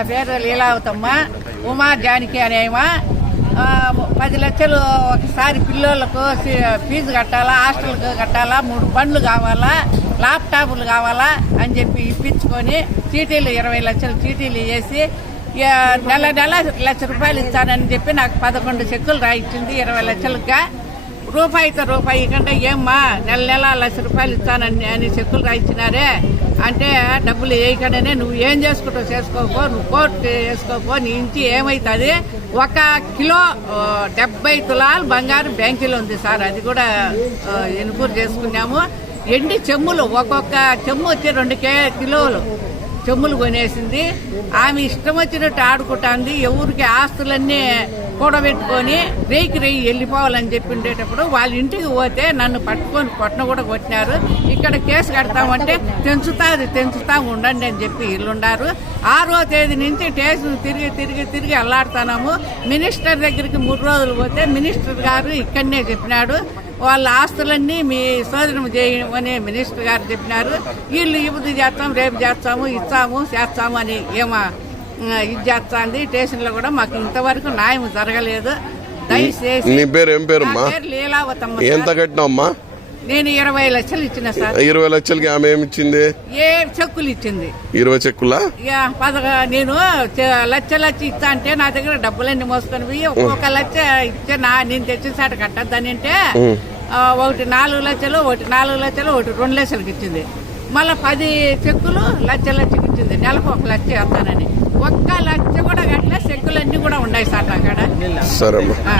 నా పేరు లీలావతమ్మ ఉమా జానకి అనేమా పది లక్షలు ఒకసారి పిల్లోళ్ళకు ఫీజు కట్టాలా హాస్టల్కి కట్టాలా మూడు బండ్లు కావాలా ల్యాప్టాప్లు కావాలా అని చెప్పి ఇప్పించుకొని చీటీలు ఇరవై లక్షలు చీటీలు వేసి నెల నెల లక్ష రూపాయలు ఇస్తానని చెప్పి నాకు పదకొండు చెక్కులు రాయించింది ఇరవై లక్షలుగా రూపాయితో రూపాయి కంటే ఏమ్మా నెల నెల లక్ష రూపాయలు ఇస్తానని అని చెక్కులు రాయించినారే. అంటే డబ్బులు వేయకుండానే నువ్వు ఏం చేసుకుంటావు చేసుకోకో నువ్వు కోర్టు వేసుకోకో నీ ఇంటి ఏమవుతుంది ఒక కిలో డెబ్బై తులాలు బంగారం బ్యాంకులో ఉంది సార్. అది కూడా ఆ, చేసుకున్నాము. ఎండి చెమ్ములు ఒక్కొక్క చెమ్ము వచ్చి రెండు కే కిలోలు చెమ్ములు కొనేసింది. ఆమె ఇష్టం వచ్చినట్టు ఆడుకుంటాంది. ఎవరికి ఆస్తులన్నీ కూడబెట్టుకొని రేయికి రేయి వెళ్ళిపోవాలని చెప్పి ఉండేటప్పుడు వాళ్ళ ఇంటికి పోతే నన్ను పట్టుకొని కొట్టన కూడా కొట్టినారు. ఇక్కడ కేసు కడతామంటే తెంచుతాది తెంచుతా ఉండండి అని చెప్పి ఇల్లుండారు. ఆరో తేదీ నుంచి టేసు తిరిగి తిరిగి తిరిగి అల్లాడుతున్నాము. మినిస్టర్ దగ్గరికి మూడు రోజులు పోతే మినిస్టర్ గారు ఇక్కడనే చెప్పినాడు. వాళ్ళ ఆస్తులన్నీ మీ శోధనం చేయమని మినిస్టర్ గారు చెప్పినారు. వీళ్ళు ఇప్పుడు చేస్తాం రేపు చేస్తాము ఇస్తాము చేస్తాము అని ఏమా ఇది చేస్తాంది. స్టేషన్లో కూడా మాకు ఇంతవరకు న్యాయం జరగలేదు. దయచేసి నీ పేరు ఏం నా పేరు లీలావతమ్మ ఎంత సార్. కట్టినావమ్మా? నేను ఇరవై లక్షలు ఇచ్చిన సార్. ఇరవై లక్షలకి ఆమె ఏమి ఇచ్చింది? ఏ చెక్కులు ఇచ్చింది? ఇరవై చెక్కులా? ఇక నేను చ- లక్ష లక్ష ఇస్తా అంటే నా దగ్గర డబ్బులన్నీ మోసుకొని పోయి ఒక్కొక్క లక్ష ఇచ్చే నా నేను తెచ్చిన సాట కట్టద్దని అంటే ఆ, ఒకటి నాలుగు లక్షలు ఒకటి నాలుగు లక్షలు ఒకటి రెండు లక్షలకి ఇచ్చింది. మళ్ళీ పది చెక్కులు లక్ష లక్షకి ఇచ్చింది. నెలకు ఒక లక్ష వేస్తానని. ఒక్క లక్ష కూడా కట్టిన చెక్కులన్నీ కూడా ఉన్నాయి సార్ అక్కడ ఆ.